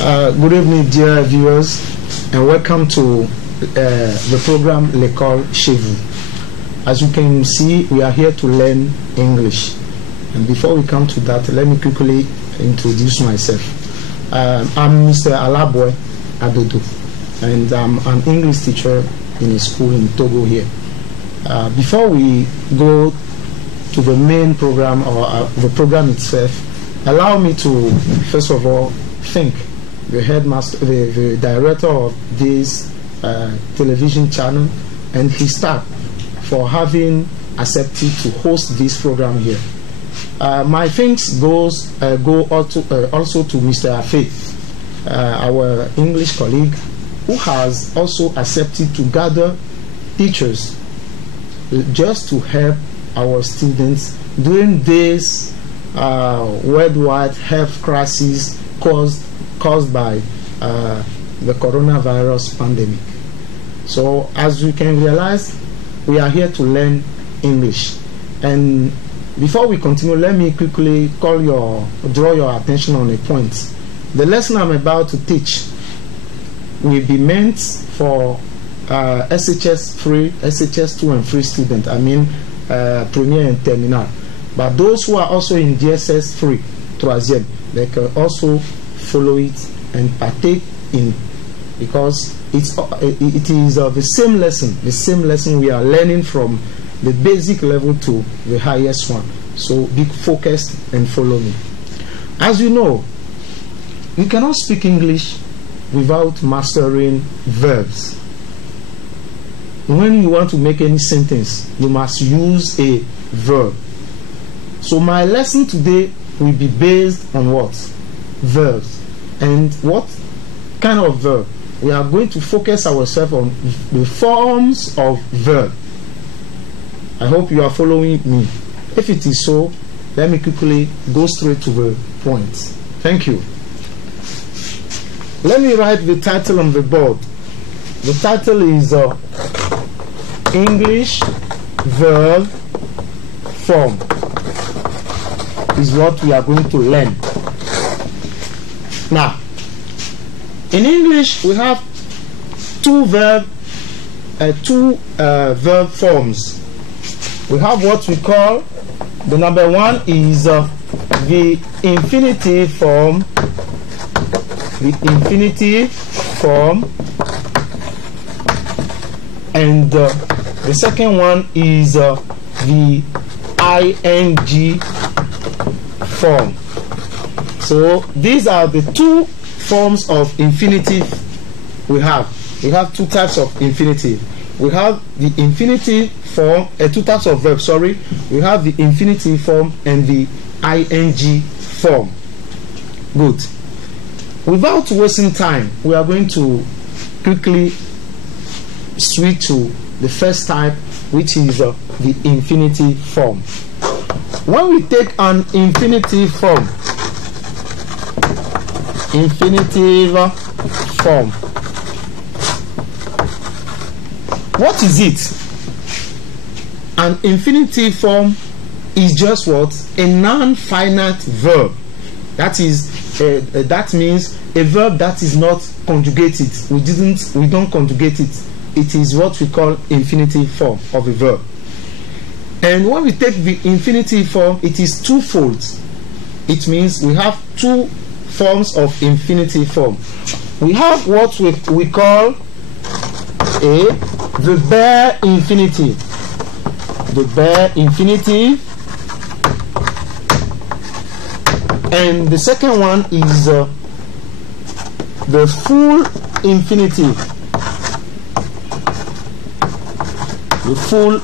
Good evening, dear viewers, and welcome to the program L'école chez vous. As you can see, we are here to learn English. And before we come to that, let me quickly introduce myself. I'm Mr. ALLABOE Adodo, and I'm an English teacher in a school in Togo here. Before we go to the main program or the program itself, allow me to first of all thank the headmaster, the director of this television channel, and his staff for having accepted to host this program here. My thanks go also to Mr. Afe, our English colleague, who has also accepted to gather teachers just to help our students during this worldwide health crisis caused by the coronavirus pandemic. So as you can realize, we are here to learn English. And before we continue, let me quickly draw your attention on a point. The lesson I'm about to teach will be meant for SHS 3, SHS 2 and 3 students, I mean Premier and Terminal. But those who are also in DSS 3, Troisième, they can also follow it and partake in, because it is the same lesson we are learning from the basic level to the highest one. So be focused and follow me. As you know, you cannot speak English without mastering verbs. When you want to make any sentence, you must use a verb. So my lesson today will be based on what? Verbs. And what kind of verb? We are going to focus ourselves on the forms of verb. I hope you are following me. If it is so, let me quickly go straight to the point. Thank you. Let me write the title on the board. The title is English verb form. Is what we are going to learn. Now, in English we have two verb forms. We have what we call, the number one is the infinitive form. The infinitive form, and the second one is the ing form. So these are the two forms of infinitive we have. We have two types of infinitive. We have the infinitive form, two types of verbs, sorry. We have the infinitive form and the ing form. Good. Without wasting time, we are going to quickly switch to the first type, which is the infinitive form. When we take an infinitive form, what is it? An infinitive form is just what? A non-finite verb. That means a verb that is not conjugated. We don't conjugate it. It is what we call infinitive form of a verb. And when we take the infinitive form, it is twofold. It means we have two forms of infinitive form. We have what we call the bare infinitive. The bare infinitive. And the second one is the full infinitive. The full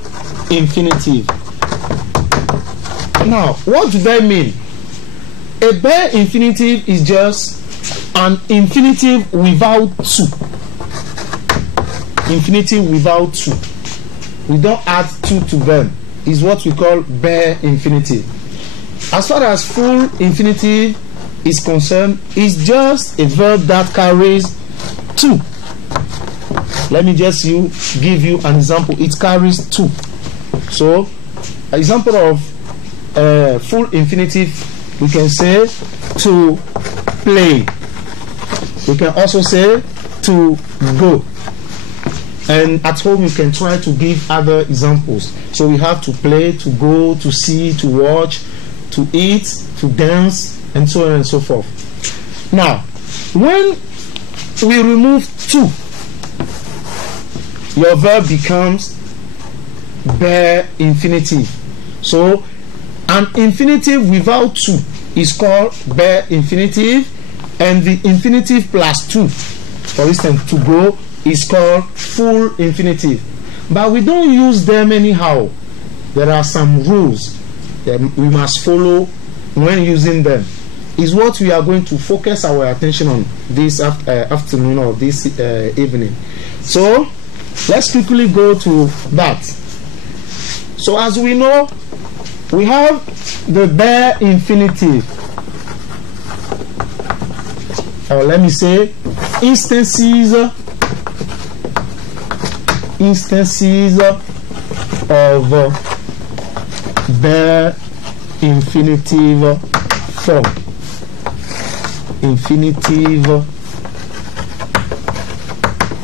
infinitive. Now, what do they mean? A bare infinitive is just an infinitive without two. Infinitive without two. We don't add two to them. Is what we call bare infinitive. As far as full infinitive is concerned, it's just a verb that carries two. Let me just give you an example. It carries two. So, an example of full infinitive, we can say to play. We can also say to go. And at home you can try to give other examples. So we have to play, to go, to see, to watch, to eat, to dance, and so on and so forth. Now, when we remove to, your verb becomes bare infinitive. So an infinitive without to is called bare infinitive, and the infinitive plus to, for instance, to go, is called full infinitive. But we don't use them anyhow. There are some rules that we must follow when using them. Is what we are going to focus our attention on this afternoon or this evening. So let's quickly go to that. So as we know, we have the bare infinitive, or let me say instances of bare infinitive form. Infinitive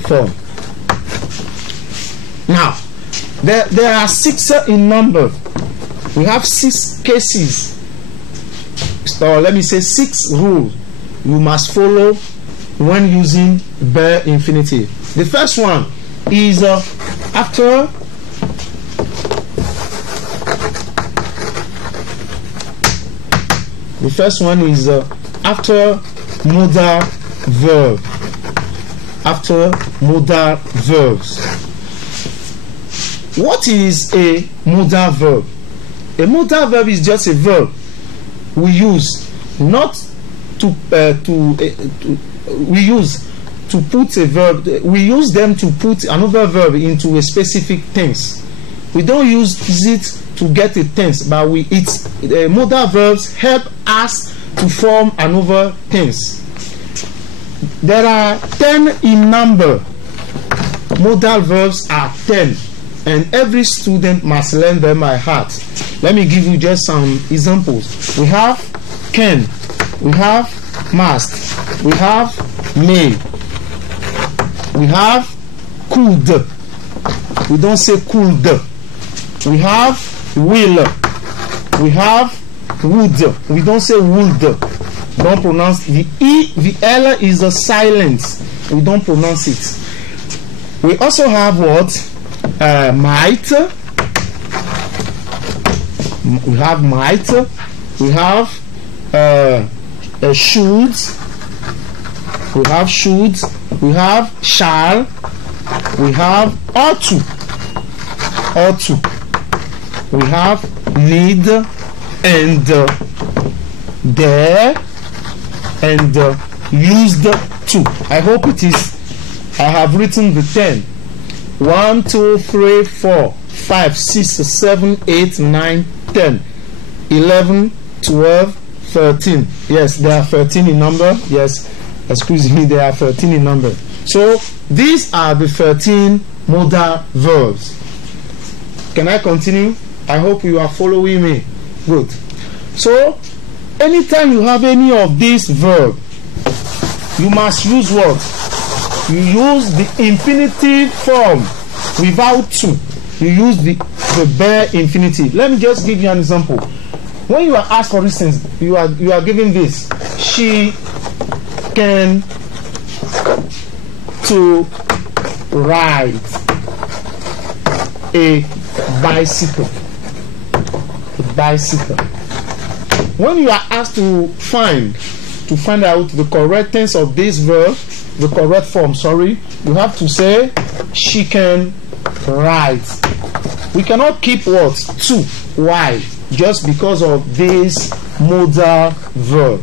form. Now, there are 6 in number. We have 6 cases, or let me say 6 rules you must follow when using bare infinitive. The first one is after modal verb. After modal verbs. What is a modal verb? A modal verb is just a verb we use not to we use to put a verb. We use them to put another verb into a specific tense. We don't use it to get a tense, but modal verbs help us to form another tense. There are 10 in number. Modal verbs are 10, and every student must learn them by heart. Let me give you just some examples. We have can, we have must, we have may, we have could. We don't say could. We have will, we have would. We don't say would. Don't pronounce the E, the L is a silence. We don't pronounce it. We also have what? Might. We have might. We have should. We have should. We have shall. We have ought to. Ought to. We have need and there and used to. I hope it is. I have written the 10. 1, 2, 3, 4, 5, 6, 7, 8, 9, 10, 11, 12, 13. Yes, there are 13 in number. Yes, excuse me, there are 13 in number. So these are the 13 modal verbs. Can I continue? I hope you are following me. Good. So anytime you have any of these verbs, you must use what? You use the infinitive form without to. You use the bare infinitive. Let me just give you an example. When you are asked, for instance, you are given this: she can to ride a bicycle. A bicycle. When you are asked to find out the correct tense of this verb, the correct form, sorry, you have to say she can ride. We cannot keep what? To. Why? Just because of this modal verb.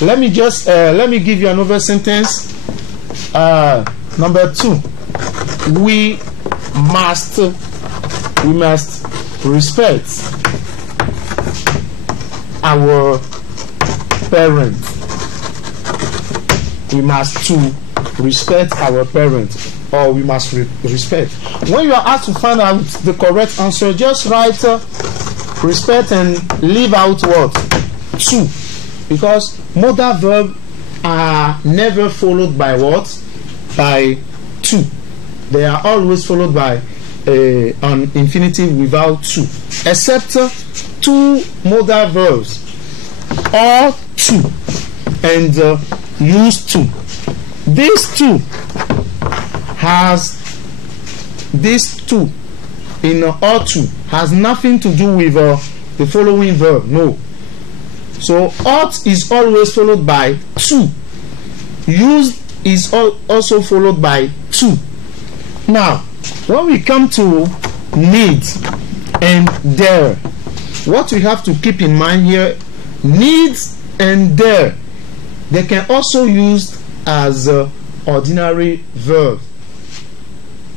Let me give you another sentence. Number 2. We must respect our parents. We must to respect our parents, or we must respect. When you are asked to find out the correct answer, just write respect and leave out what? To, because modal verb are never followed by what? By to. They are always followed by an infinitive without to, except two modal verbs or to and use to. These two in or to has nothing to do with the following verb. No. So ought is always followed by to. Used is also followed by to. Now, when we come to need and dare, what we have to keep in mind here, needs and dare, they can also use as ordinary verb.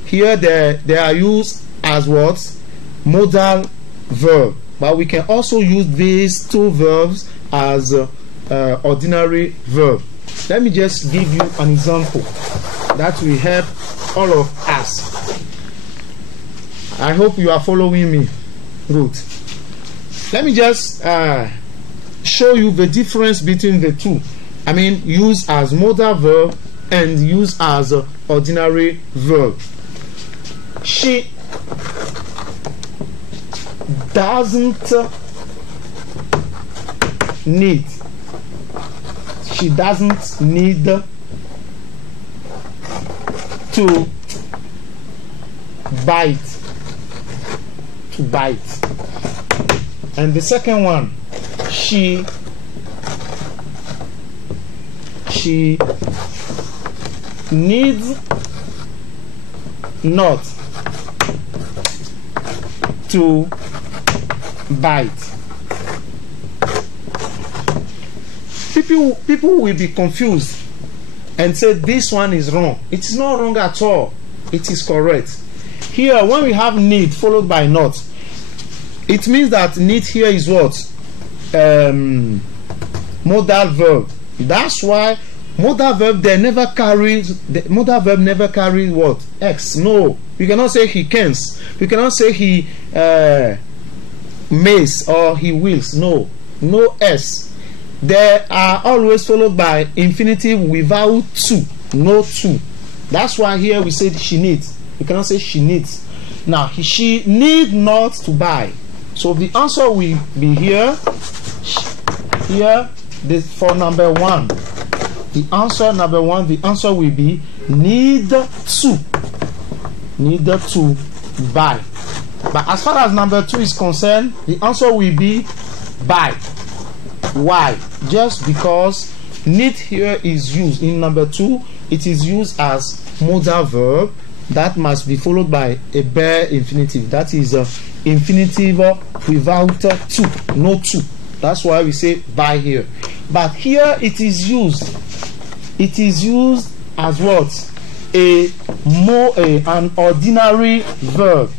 Here they are used as what? Modal verb. But we can also use these two verbs as ordinary verb. Let me just give you an example that will help all of us. I hope you are following me. Good. Let me just show you the difference between the two. I mean, use as modal verb and use as ordinary verb. She doesn't need. She doesn't need to bite. To bite. And the second one, she needs not to bite. People will be confused and say this one is wrong. It is not wrong at all. It is correct. Here, when we have need followed by not, it means that need here is what? Modal verb. That's why modal verb never carries what? X. No. We cannot say he cans. We cannot say he mays or he wills. No. No S. They are always followed by infinitive without to. No to. That's why here we say she needs. We cannot say she needs. Now, she need not to buy. So the answer will be here. Here, for number one. The answer number one, the answer will be need to. Need to buy. But as far as number two is concerned, the answer will be buy. Why? Just because need here is used in number two, it is used as modal verb that must be followed by a bare infinitive. That is infinitive without to, no to. That's why we say buy here. But here it is used. It is used as what? An ordinary verb.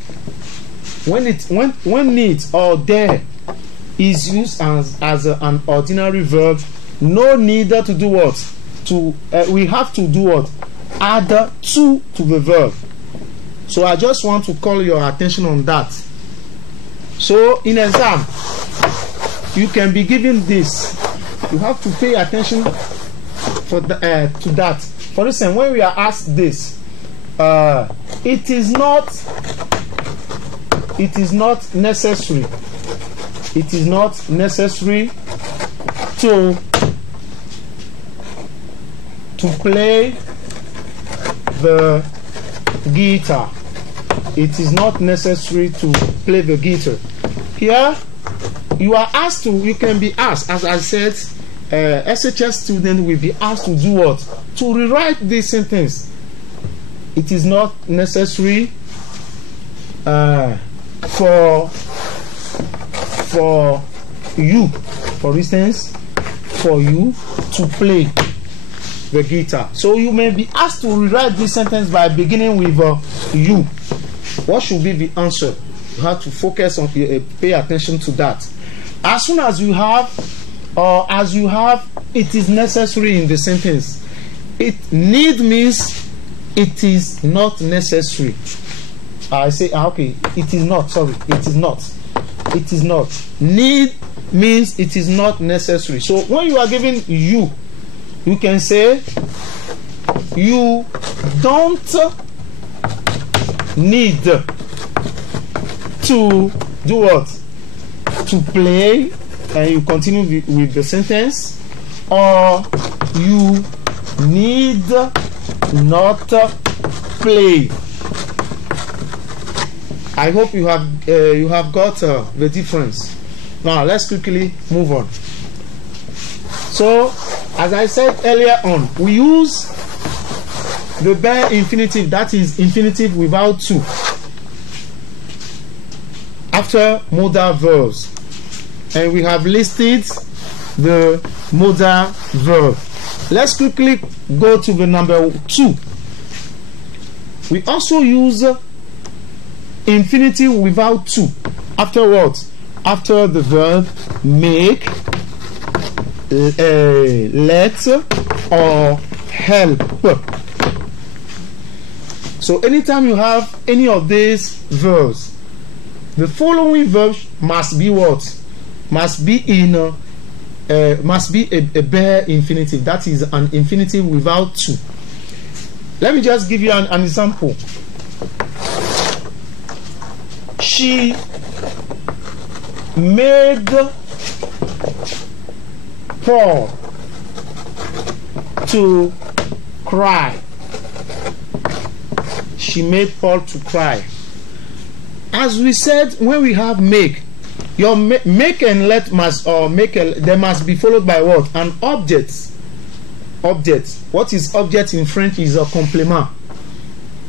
When need or dare is used as an ordinary verb, no need to do what? We have to do what? Add to the verb. So I just want to call your attention on that. So in exam, you can be given this. You have to pay attention to that. For instance, when we are asked this, it is not necessary. It is not necessary to play the guitar. It is not necessary to play the guitar. Here, you can be asked, as I said, SHS student will be asked to do what? To rewrite this sentence. It is not necessary for you, for instance, for you to play the guitar. So you may be asked to rewrite this sentence by beginning with you. What should be the answer? You have to focus on, pay attention to that. As soon as you have, it is necessary in the sentence. Need means it is not necessary. I say, okay, it is not, sorry, it is not. It is not. Need means it is not necessary. So when you are giving you, You can say you don't need to do what? To play, and you continue with the sentence, or you need not play. I hope you have got the difference. Now let's quickly move on. So, as I said earlier on, we use the bare infinitive, that is infinitive without to, after modal verbs, and we have listed the modal verb. Let's quickly go to the number 2. We also use infinitive without to after what? After the verb make, let, or help. So anytime you have any of these verbs, the following verbs must be what? Must be in must be a bare infinitive, that is an infinitive without to. Let me just give you an example. She made Paul to cry. She made Paul to cry. As we said, when we have make, your make and let must, or they must be followed by what? An object. Object. What is object in French is a complément.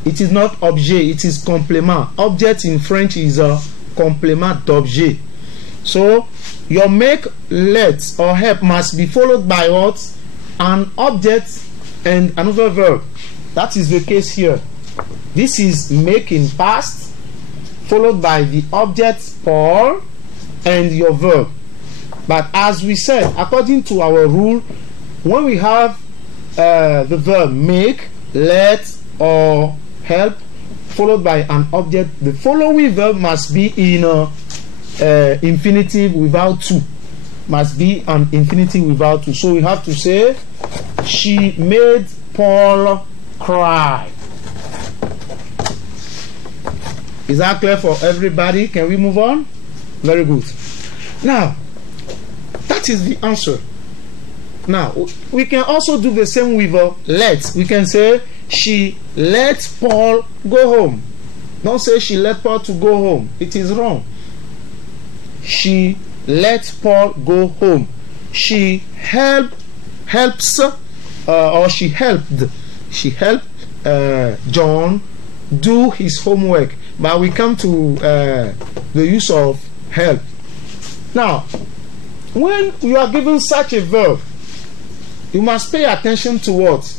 It is not objet, it is complément. Object in French is a complément d'objet. So your make, let, or help must be followed by what? An object and another verb. That is the case here. This is make in past, followed by the object Paul and your verb. But as we said, according to our rule, when we have the verb make, let, or help followed by an object, the following verb must be in infinitive without to. Must be an infinitive without to. So we have to say she made Paul cry. Is that clear for everybody? Can we move on? Very good. Now, that is the answer. Now, we can also do the same with let. We can say she let Paul go home. Don't say she let Paul to go home. It is wrong. She let Paul go home. She helps, or she helped John do his homework. But we come to the use of help. Now, when you are given such a verb, you must pay attention to what?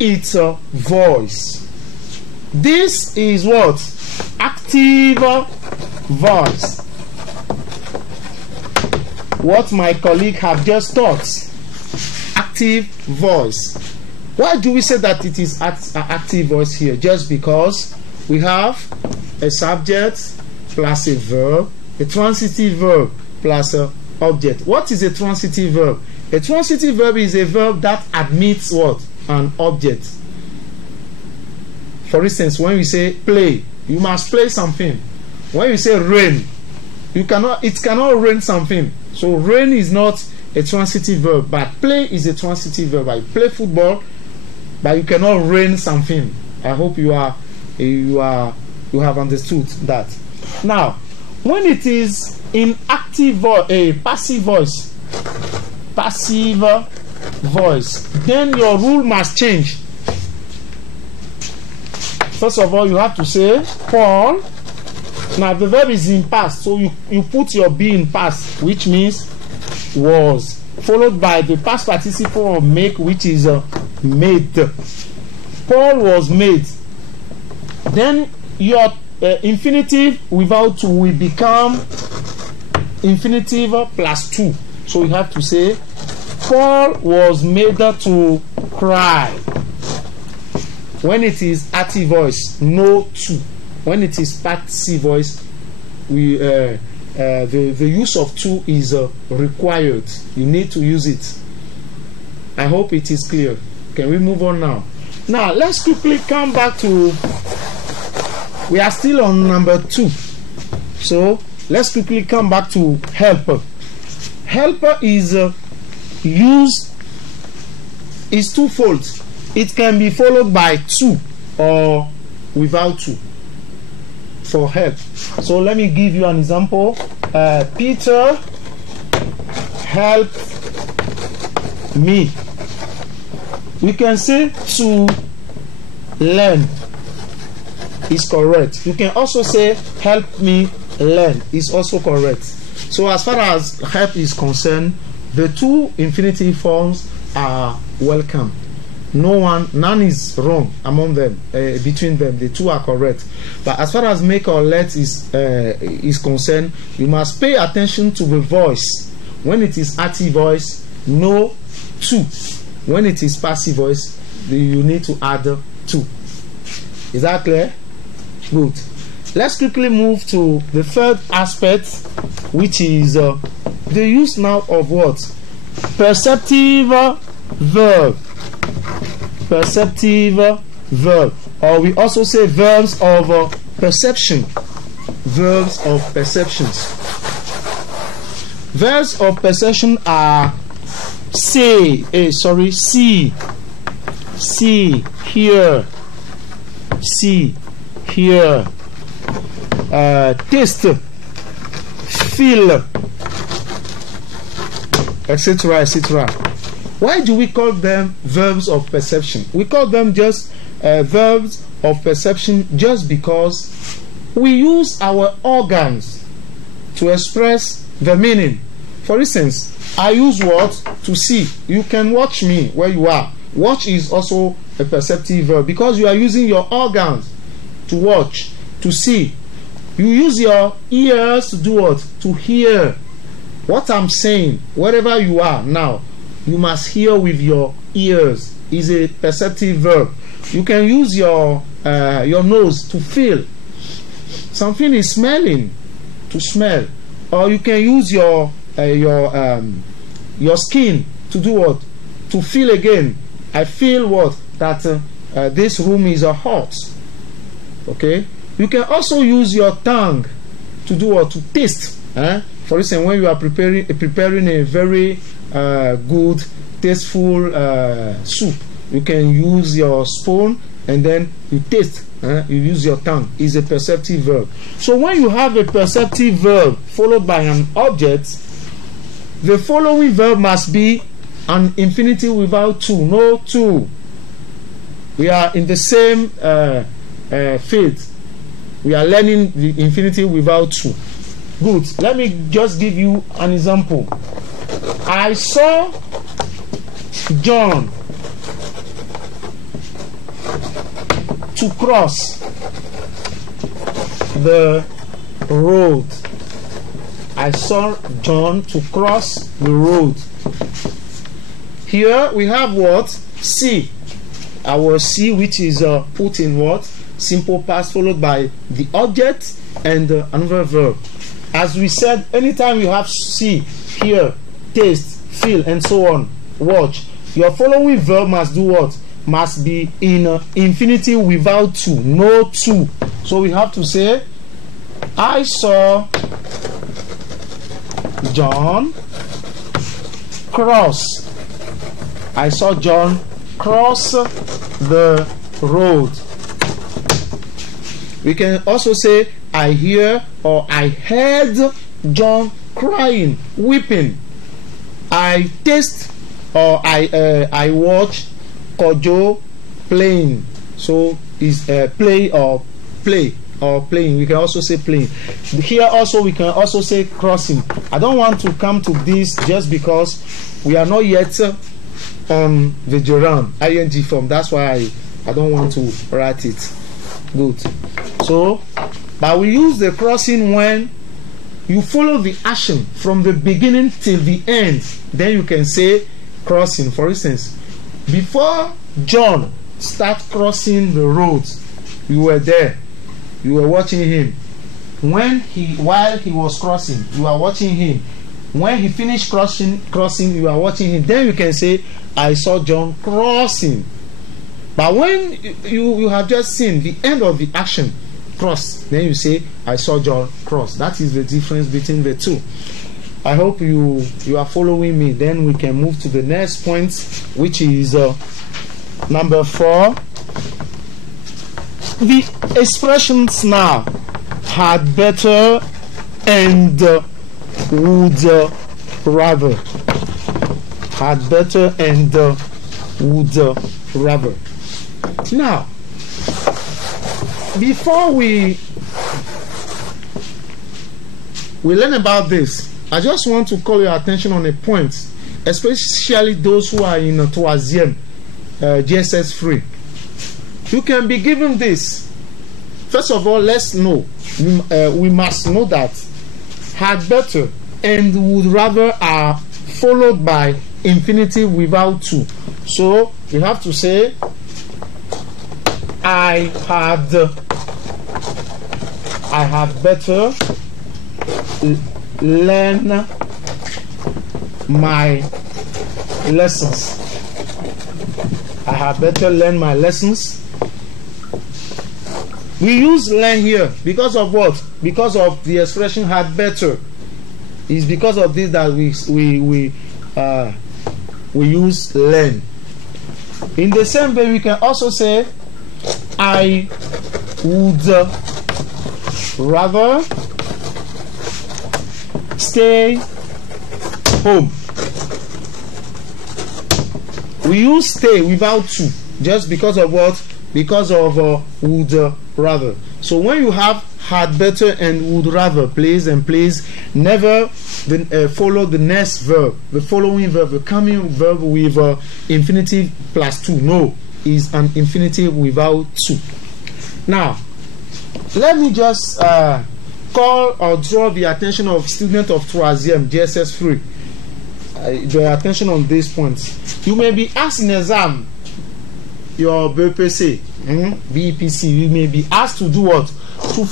Its voice. This is what? Active voice. What my colleague have just taught. Active voice. Why do we say that it is active voice here? Just because we have a subject plus a verb, a transitive verb plus an object. What is a transitive verb? A transitive verb is a verb that admits what? An object. For instance, when we say play, you must play something. When you say rain, it cannot rain something. So rain is not a transitive verb, but play is a transitive verb. I play football, but you cannot rain something. I hope you have understood that. Now, when it is in active voice, a passive voice, then your rule must change. First of all, you have to say Paul. Now the verb is in past, so you put your be in past, which means was, followed by the past participle of make, which is made. Paul was made. Then your infinitive without to will become infinitive plus to. So you have to say Paul was made to cry. When it is active voice, no to. When it is passive voice, the use of to is required. You need to use it. I hope it is clear. Can we move on now? Now let's quickly come back to, we are still on number 2. So let's quickly come back to helper. Helper is used, is twofold. It can be followed by to or without to for help. So let me give you an example. Peter helped me. We can say to learn is correct. You can also say help me learn is also correct. So as far as help is concerned, the two infinitive forms are welcome. None is wrong among them, between them. The two are correct. But as far as make or let is concerned, you must pay attention to the voice. When it is active voice, no to. When it is passive voice, you need to add to. Is that clear? Good. Let's quickly move to the third aspect, which is the use now of what? Perceptive verb. Perceptive verb, or we also say verbs of perception. Verbs of perceptions. Verbs of perception are see, hear, taste, feel, etc., etc. Why do we call them verbs of perception? We call them just verbs of perception just because we use our organs to express the meaning. For instance, I use what? To see. You can watch me where you are. Watch is also a perceptive verb because you are using your organs to watch, to see. You use your ears to do what? To hear. What I'm saying, wherever you are now, you must hear with your ears. Is a perceptive verb. You can use your nose to feel. Something is smelling, to smell. Or you can use your skin to do what? To feel again. I feel what? That this room is hot. Okay. You can also use your tongue to do what? To taste. For instance, when you are preparing a very good, tasteful soup, you can use your spoon and then you taste. You use your tongue. Is a perceptive verb. So when you have a perceptive verb followed by an object, the following verb must be an infinitive without to. No to. We are in the same field. We are learning the infinitive without to. Good. Let me just give you an example. I saw John to cross the road. I saw John to cross the road. Here we have what? See. Our see, which is put in what? Simple past followed by the object and another verb. As we said, anytime you have see, hear, taste, feel, and so on, watch, your following verb must do what? Must be in infinitive without to. No to. So we have to say, I saw John cross. I saw John cross the road. We can also say, I hear or I heard John crying, weeping. I taste or I watch Kojo playing. So is play or playing. We can also say playing. Here also we can also say crossing. I don't want to come to this just because we are not yet on the gerund ing form. That's why I don't want to write it. Good. So, but we use the crossing when you follow the action from the beginning till the end. Then you can say crossing. For instance, before John start crossing the road, you were there. You were watching him. While he was crossing, you are watching him. When he finished crossing, you are watching him. Then you can say, I saw John crossing. But when you have just seen the end of the action, cross, then you say, I saw John cross. That is the difference between the two. I hope you are following me. Then we can move to the next point, which is number 4. The expressions now had better and would rather. Had better and would rather. Now, before we learn about this, I just want to call your attention on a point, especially those who are in troisième, GSS 3. You can be given this. First of all, let's know, we must know that had better and would rather are followed by infinitive without to. So you have to say, I had better learn my lessons. I had better learn my lessons. We use learn here because of what? Because of the expression had better. It's because of this that we use learn. In the same way, we can also say, I would rather stay home. We use stay without to, just because of what? Because of would rather. So when you have had better and would rather, please never follow the next verb, the following verb, the coming verb with infinitive plus to. No, is an infinitive without to. Now, let me just call or draw the attention of students of troisième, GSS 3. Their attention on these points. You may be asked in exam, your BPC, BPC, you may be asked to do what? To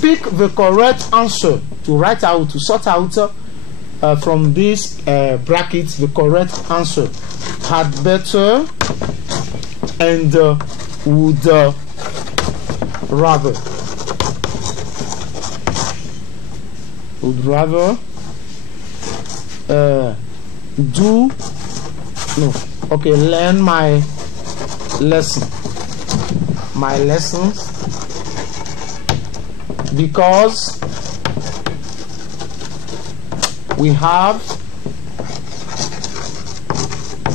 pick the correct answer, to write out, to sort out from these brackets the correct answer. Had better and would rather. Would rather learn my lesson. My lessons, because we have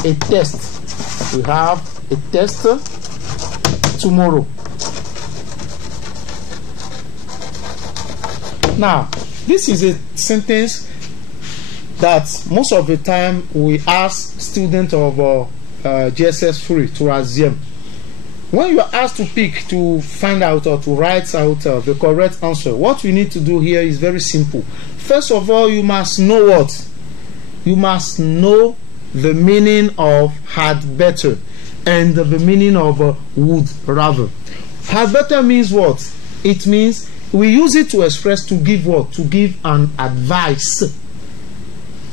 a test. We have a test tomorrow. Now, this is a sentence that most of the time we ask students of GSS 3 to assume. When you are asked to pick, to find out or to write out the correct answer, what we need to do here is very simple. First of all, you must know what? You must know the meaning of had better and the meaning of would rather. Had better means what? It means we use it to express, to give what? To give an advice.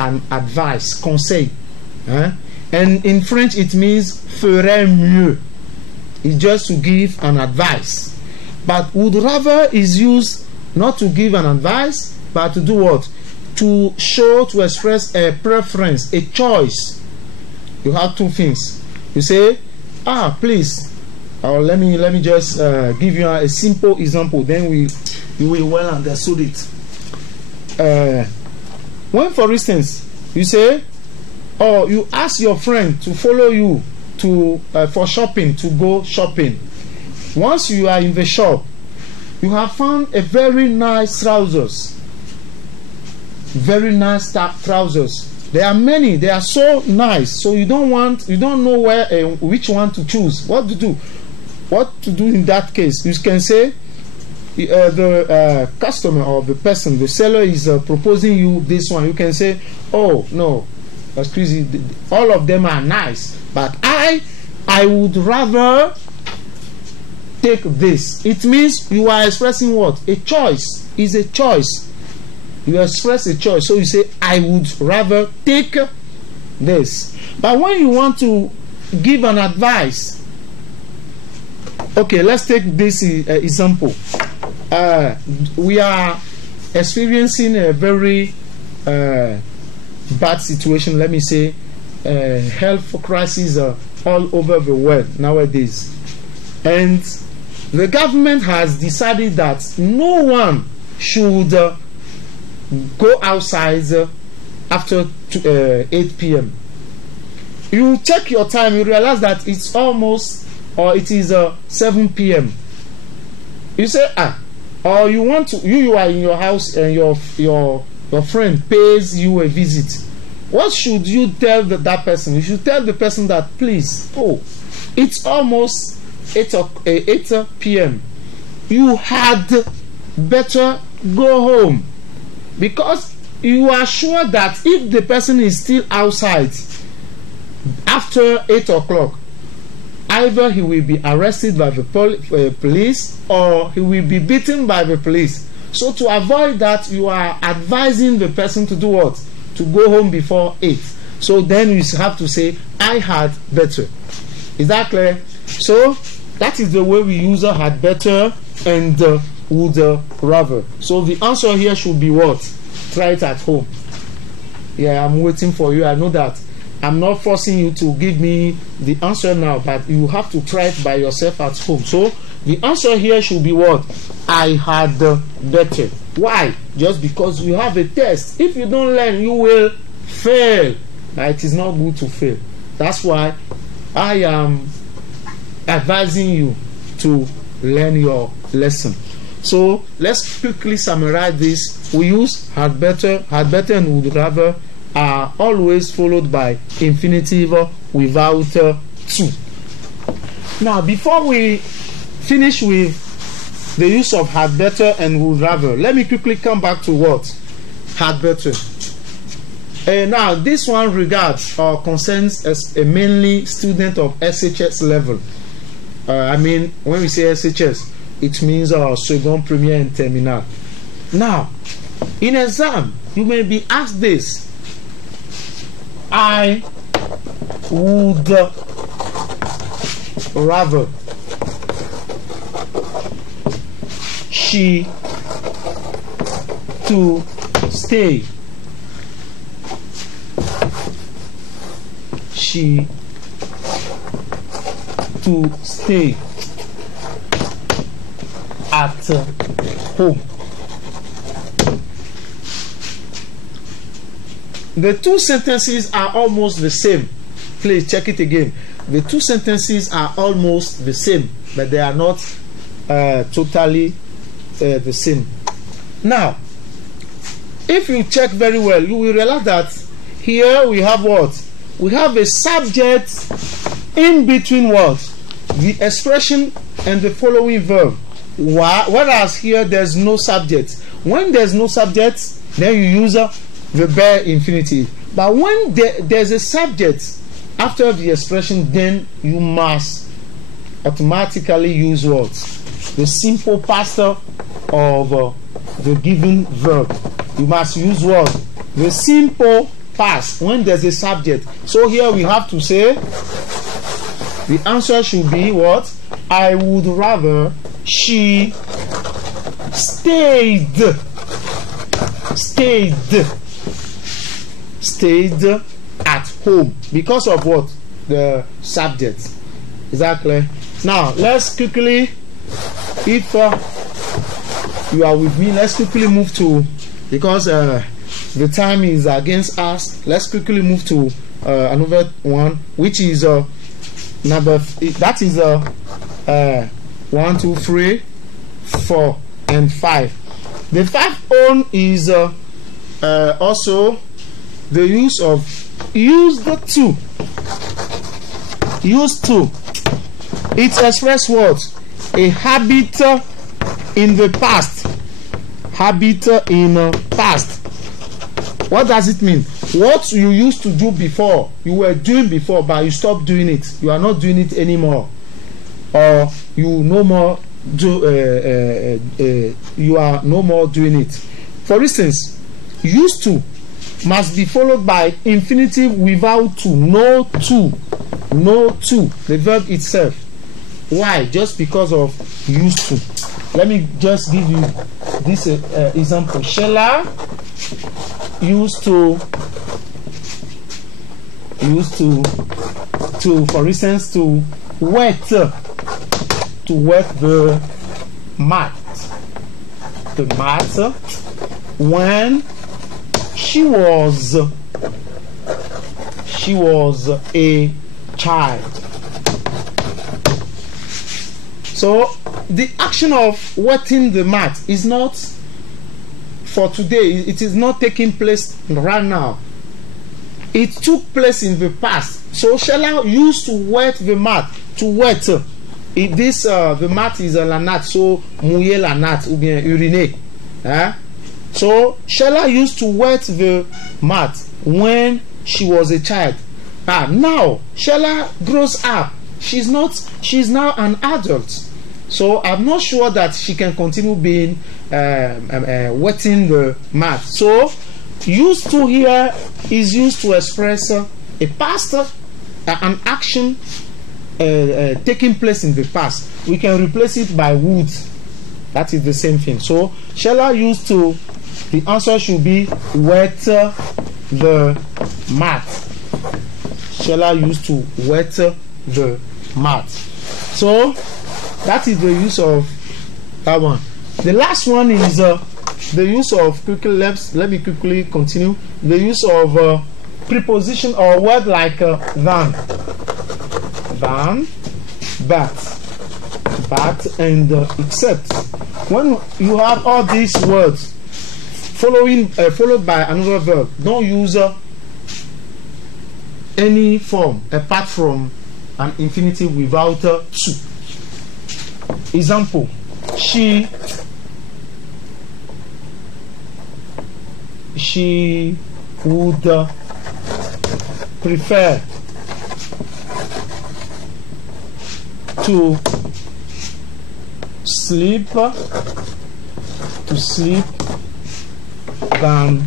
An advice, conseil. And in French it means ferait mieux. It's just to give an advice. But would rather is used not to give an advice, but to do what? To show, to express a preference, a choice. You have two things. You say, please, or let me just give you a simple example. Then you will well understood it. When, for instance, you say, you ask your friend to follow you to for shopping, to go shopping. Once you are in the shop, you have found a very nice trousers. Very nice trousers. There are many. They are so nice. So you don't know which one to choose. What to do? What to do in that case? You can say the customer or the person, the seller is proposing you this one. You can say, oh no, excuse me, all of them are nice, but I would rather take this. It means you are expressing what? A choice. Is a choice. You express a choice. So you say, I would rather take this. But when you want to give an advice, okay, let's take this example. We are experiencing a very bad situation, let me say, health crisis all over the world nowadays. And the government has decided that no one should go outside after 8 p.m. You check your time, you realize that it's almost, or it is 7 p.m. You say, or you want to, you are in your house and your friend pays you a visit. What should you tell that person? You should tell the person that, please, it's almost 8 p.m. You had better go home, because you are sure that if the person is still outside after 8 o'clock, either he will be arrested by the police or he will be beaten by the police. So to avoid that, you are advising the person to do what? To go home before 8. So then you have to say, I had better. Is that clear? So that is the way we use had better and would rather. So the answer here should be what? Try it at home. Yeah, I'm waiting for you. I know that I'm not forcing you to give me the answer now, but you have to try it by yourself at home. So the answer here should be what? I had better. Why? Just because you have a test. If you don't learn, you will fail. Now, it is not good to fail. That's why I am advising you to learn your lesson. So let's quickly summarize this. We use had better and would rather are always followed by infinitive without to. Now, before we finish with the use of had better and would rather, let me quickly come back to what? Had better. Now, this one regards or concerns as a mainly student of SHS level. I mean, when we say SHS, it means second, premier, and terminal. Now, in exam, you may be asked this: I would rather she to stay. She to stay at home. The two sentences are almost the same. Please check it again. The two sentences are almost the same, but they are not totally the same. Now, if you check very well, you will realize that here we have what? We have a subject in between what? The expression and the following verb. Whereas here there's no subject. When there's no subject, then you use the bare infinitive. But when there's a subject after the expression, then you must automatically use what? The simple past of the given verb. You must use what? The simple past when there's a subject. So here we have to say the answer should be what? I would rather she stayed at home. Because of what? The subject. Is that clear? Now let's quickly, if you are with me, let's quickly move to, because the time is against us, let's quickly move to another one, which is number, that is 1, 2, 3, 4, and 5. The fifth one is also the use of used to. Used to. It expresses what? A habit in the past. Habit in past. What does it mean? What you used to do before, you were doing before, but you stopped doing it. You are not doing it anymore, or you no more do. You are no more doing it. For instance, used to must be followed by infinitive without to. No to. No to. The verb itself. Why? Just because of used to. Let me just give you this example. Sheila used to, for instance, to wet the mat. The mat when she was a child. So the action of wetting the mat is not for today. It is not taking place right now. It took place in the past. So Sheila used to wet the mat. To wet. The mat is a lanat. So mouiller lanat ou bien uriner. So Sheila used to wet the mat when she was a child. Now Sheila grows up. She's now an adult. So I'm not sure that she can continue being wetting the mat. So used to here is used to express a past, an action taking place in the past. We can replace it by would. That is the same thing. So Sheila used to, the answer should be wet the mat. Sheila used to wet the mat. So that is the use of that one. The last one is the use of, let me quickly continue. The use of preposition or word like than, but, and except. When you have all these words followed by another verb, don't use any form apart from an infinitive without to. Example: she would prefer to sleep than,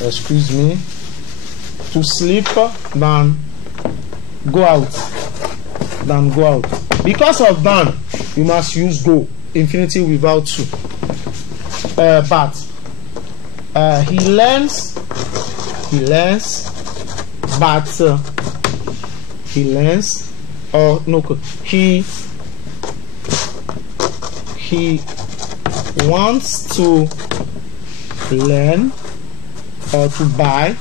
excuse me, to sleep than go out. Because of than, you must use go, infinitive without to. But he learns, or no, he wants to learn or to buy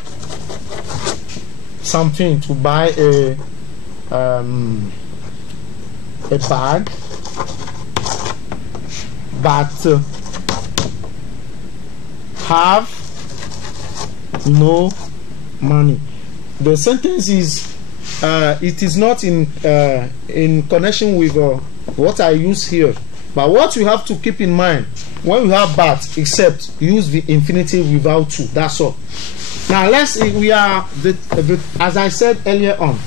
something, to buy a bag, but have no money. The sentence is it is not in connection with what I use here, but what you have to keep in mind when you have but, except, use the infinitive without to. That's all. Now let's see, we are as I said earlier on,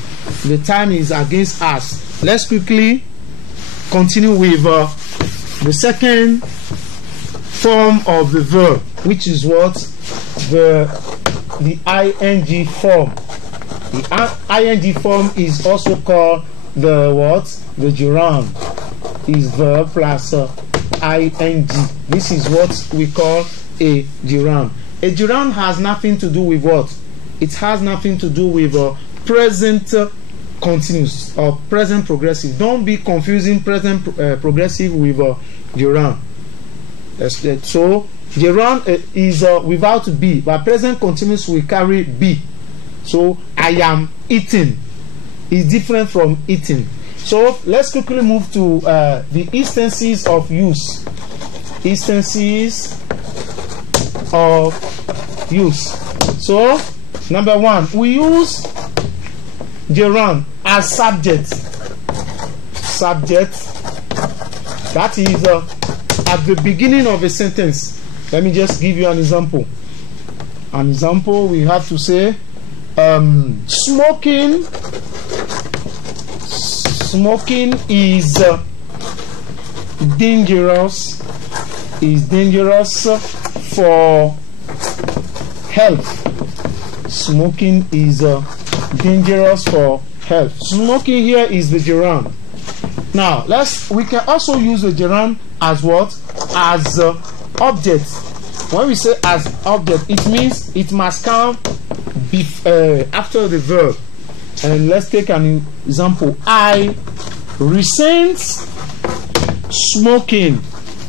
the time is against us. Let's quickly continue with the second form of the verb, which is what? The ing form. The ing form is also called the what? The gerund. Is verb plus ing. This is what we call a gerund. A gerund has nothing to do with what? It has nothing to do with present continuous or present progressive. Don't be confusing present progressive with gerund. So gerund is without be, but present continuous will carry be. So I am eating is different from eating. So let's quickly move to the instances of use. Instances of use. So number one, we use gerund as subject. Subject, that is at the beginning of a sentence. Let me just give you an example. An example, we have to say smoking is dangerous is dangerous for health. Smoking is dangerous for health. Smoking here is the gerund. Now we can also use the gerund as what? As object. When we say as object, it means it must come after the verb. And let's take an example. I resent smoking.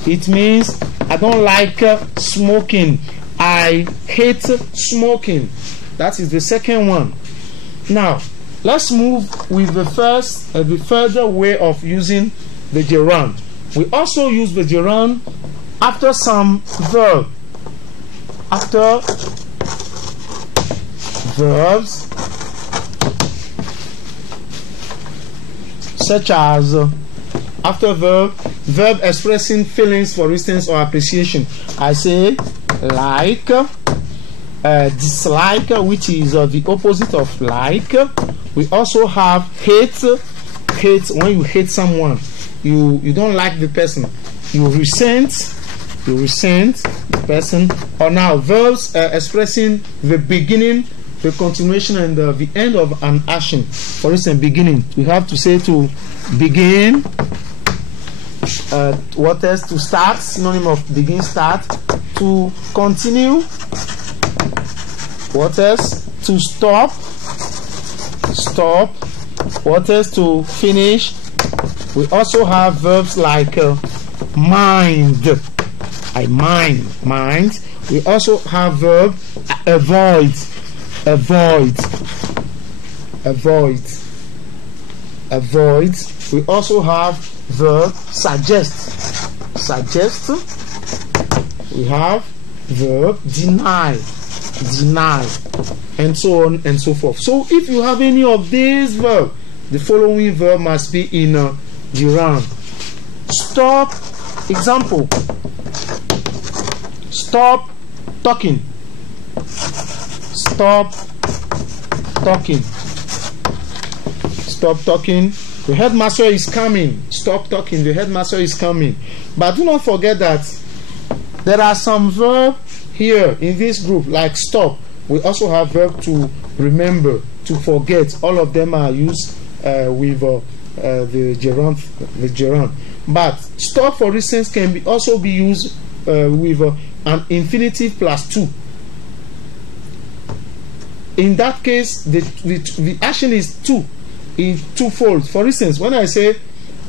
It means I don't like smoking. I hate smoking. That is the second one. Now let's move with the further way of using the gerund. We also use the gerund after some verb. After verbs such as after verb expressing feelings, for instance, or appreciation. I say like, dislike, which is the opposite of like. We also have hate. Hate, when you hate someone, you don't like the person, you resent the person. Or now verbs expressing the beginning, the continuation, and the end of an action. For instance, beginning, we have to say to begin. What else? To start, synonym of begin, start. To continue. What else? To stop. Stop. What else? To finish. We also have verbs like mind. I mind. We also have verb avoid. We also have verb suggest. We have verb deny, and so on and so forth. So if you have any of these verbs, the following verb must be in a gerund. Stop. Example. Stop talking. Stop talking. Stop talking. The headmaster is coming. Stop talking. The headmaster is coming. But do not forget that there are some verbs here in this group, like stop. We also have verb to remember, to forget. All of them are used with the gerund. But stop, for instance, can also be used with an infinitive plus to. In that case, the action is to. In twofold. For instance, when I say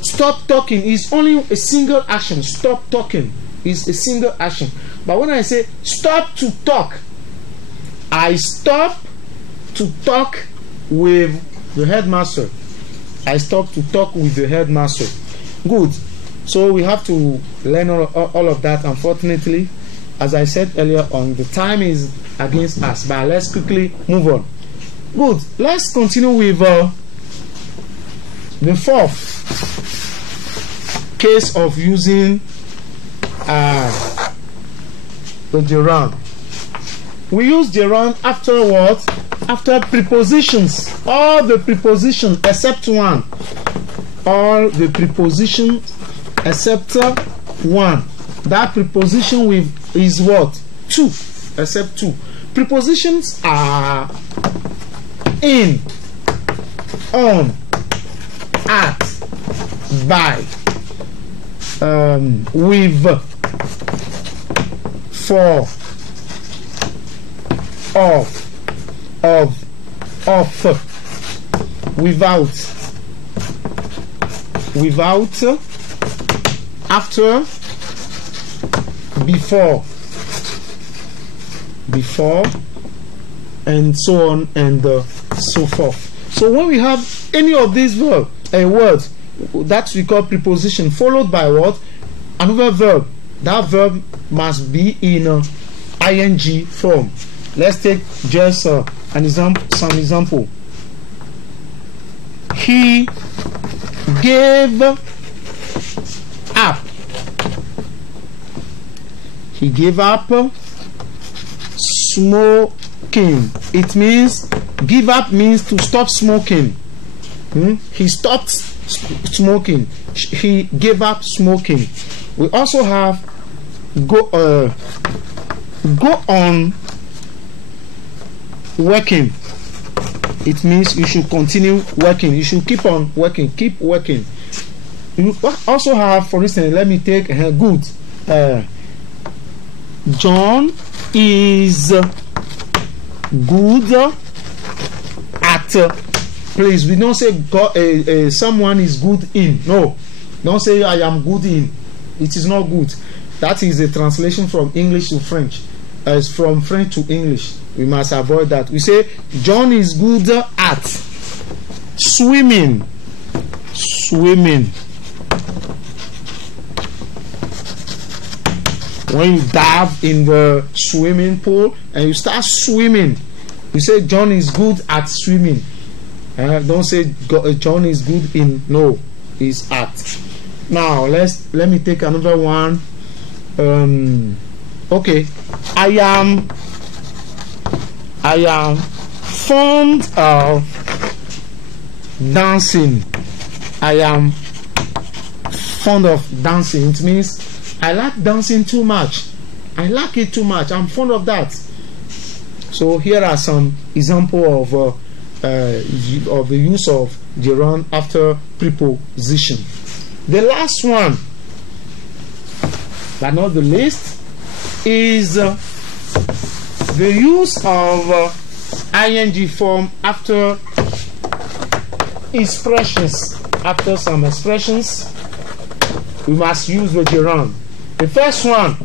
stop talking, is only a single action. Stop talking is a single action. But when I say stop to talk, I stop to talk with the headmaster. I stop to talk with the headmaster. Good. So we have to learn all of that. Unfortunately, as I said earlier on, the time is against us. But let's quickly move on. Good. Let's continue with the fourth case of using the gerund. We use gerund after what? After prepositions. All the prepositions except one. All the prepositions except one. That preposition is what? To. Except two. Prepositions are in, on, at, by, with, for, of, without, after, before, and so on and so forth. So when we have any of these verbs, a word that we call preposition followed by what? Another verb. That verb must be in ing form. Let's take just some example. He gave up. He gave up smoking. It means give up means to stop smoking. He stopped smoking. He gave up smoking. We also have go on working. It means you should continue working. You should keep on working. Keep working. You also have, for instance, let me take good. John is good at. Please, we don't say someone is good in. No, don't say I am good in. It is not good. That is a translation from English to French. As from French to English, we must avoid that. We say John is good at swimming. Swimming. When you dive in the swimming pool and you start swimming, you say John is good at swimming. Don't say John is good in. No, he's at. Now let me take another one. Okay, I am fond of dancing. I am fond of dancing. It means I like dancing too much. I like it too much. I'm fond of that. So here are some examples of the use of gerund after preposition. The last one, but not the least, is the use of ing form after expressions. After some expressions, we must use the gerund. The first one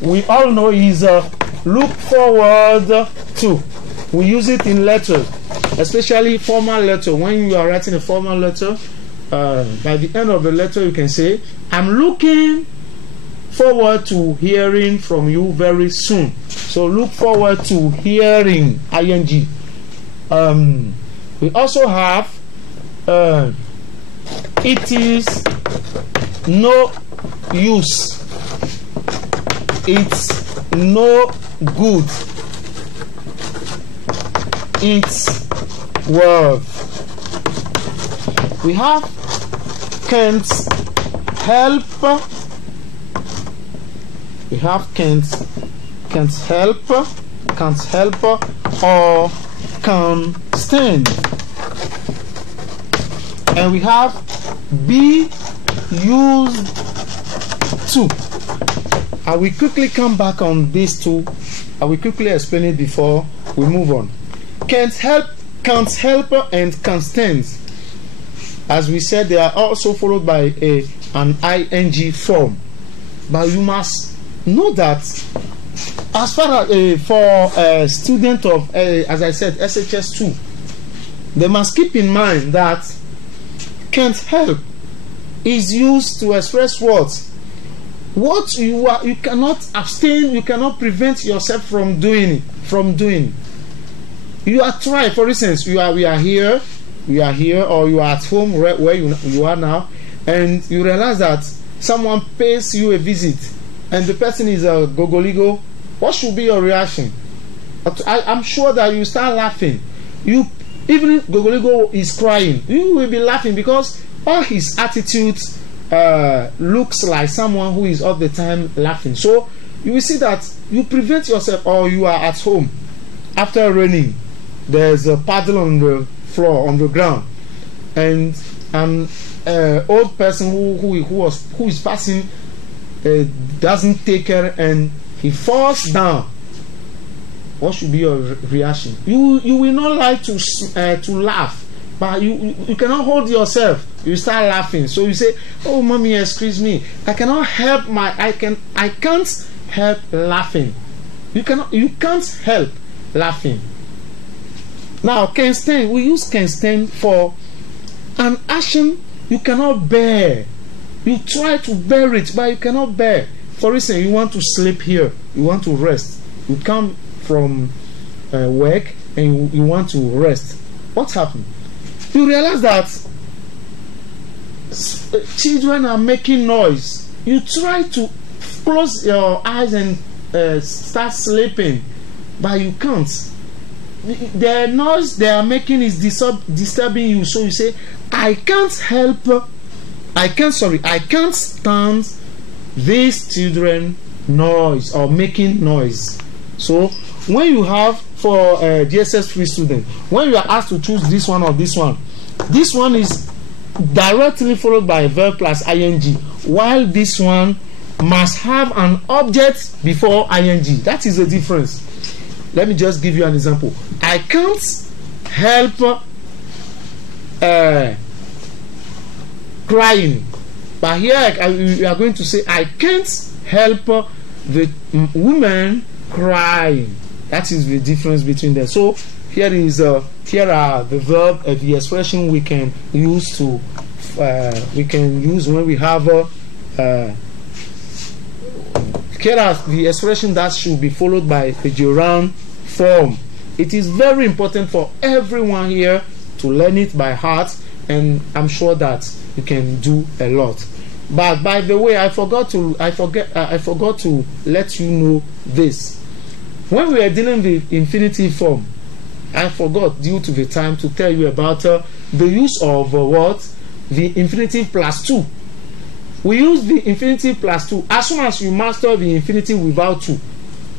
we all know is look forward to. We use it in letters, especially formal letter. When you are writing a formal letter, by the end of the letter you can say, I'm looking forward to hearing from you very soon. So look forward to hearing, ing. We also have it is no use. It's no good. It's worth. We have can't help. We have can't help, or can stand. And we have be used to. I will quickly come back on these two. I will quickly explain it before we move on. Can't help, and can stand. As we said, they are also followed by an ing form. But you must know that as far as for a student of, as I said, SHS2, they must keep in mind that can't help is used to express what you cannot abstain, you cannot prevent yourself from doing. You are trying. For instance, we are here, or you are at home where you are now, and you realize that someone pays you a visit, and the person is a gogoligo. What should be your reaction? I'm sure that you start laughing. Even if gogoligo is crying, you will be laughing because all his attitudes looks like someone who is all the time laughing. So you will see that you prevent yourself, or you are at home after raining. There's a puddle on the floor, on the ground, and an old person who is passing doesn't take care, and he falls down. What should be your reaction? You will not like to laugh, but you cannot hold yourself. You start laughing. So you say, "Oh, mommy, excuse me. I cannot help I can't help laughing." You can't help laughing. Now, can stand. We use can stand for an action you cannot bear. You try to bear it, but you cannot bear. For instance, you want to sleep here. You want to rest. You come from work and you want to rest. What happened? You realize that children are making noise. You try to close your eyes and start sleeping, but you can't. The noise they are making is disturbing you. So you say, I can't stand these children noise or making noise. So when you have for GSS 3 student, when you are asked to choose this one or this one is directly followed by a verb plus ing, while this one must have an object before ing. That is the difference. Let me just give you an example. I can't help crying, but here we are going to say I can't help the woman crying. That is the difference between them. So here are the verb, the expression we can use to when we have here are the expression that should be followed by the gerund form. It is very important for everyone here to learn it by heart, and I'm sure that you can do a lot. But by the way, I forgot to let you know this. When we are dealing with infinitive form, I forgot due to the time to tell you about the use of what? The infinitive plus 2. We use the infinitive plus 2. As soon as you master the infinitive without 2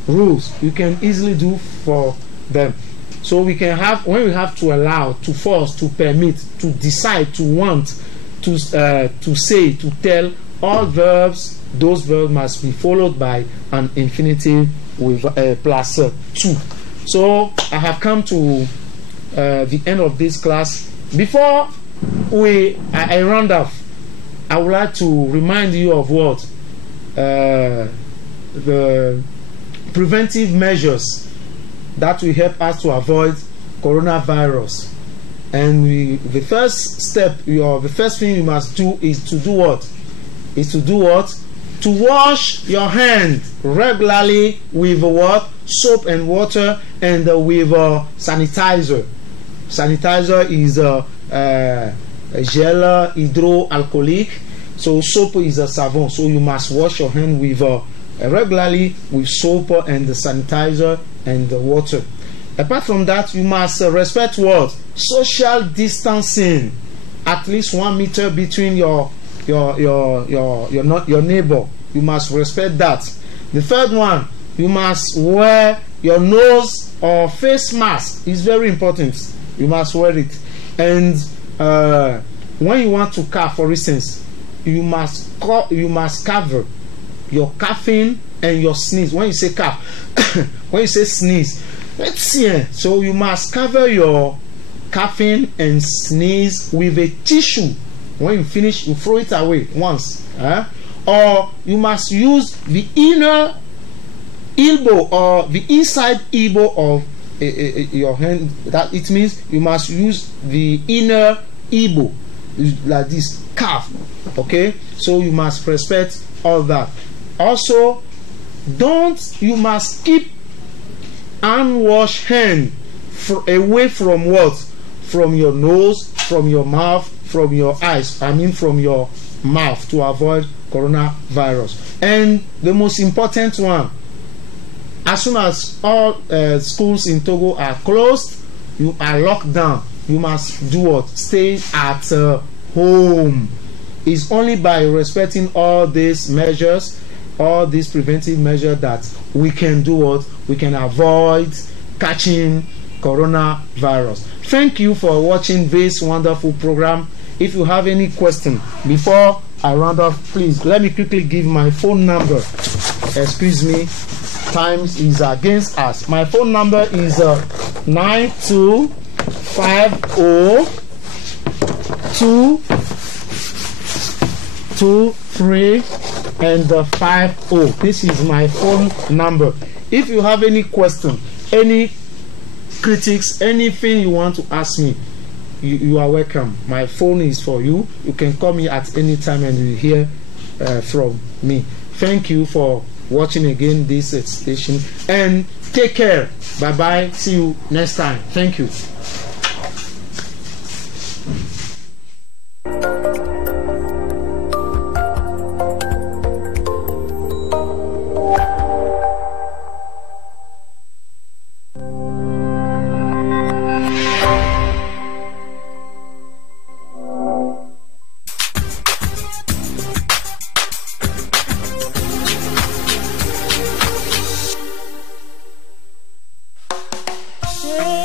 rules, you can easily do for them. So we can have, when we have to allow, to force, to permit, to decide, to want, to say, to tell, all verbs, those verbs must be followed by an infinitive with plus 2. So I have come to the end of this class. Before I round off, I would like to remind you of what the preventive measures that will help us to avoid coronavirus. And the first step, the first thing you must do is to do what? To wash your hand regularly with what? Soap and water, and with sanitizer. Sanitizer is gel hydroalcoolic. So soap is a savon. So you must wash your hand with regularly with soap and the sanitizer and the water. Apart from that, you must respect what? Social distancing. At least 1 meter between your neighbor. You must respect that. The third one, you must wear your nose or face mask. It's very important. You must wear it. And when you want to cough, for instance, you must cover your coughing and your sneeze. When you say cough, when you say sneeze, let's see. So you must cover your coughing and sneeze with a tissue. When you finish, you throw it away once. Or you must use the inner elbow or the inside elbow of your hand. That it means you must use the inner elbow like this, calf. Okay, so you must respect all that. Also, you must keep unwashed hand away from what? From your nose, from your mouth, from your eyes. I mean from your mouth, to avoid coronavirus. And the most important one, as soon as all schools in Togo are closed, you are locked down, you must do what? Stay at home. It's only by respecting all these measures, all these preventive measures, that we can do what? We can avoid catching coronavirus. Thank you for watching this wonderful program. If you have any question before I round off, please let me quickly give my phone number. Excuse me, time is against us. My phone number is 925023 and 50. This is my phone number. If you have any question, any critics, anything you want to ask me, you are welcome. My phone is for you. You can call me at any time and you hear from me. Thank you for watching again this station, and take care. Bye bye. See you next time. Thank you. Hey.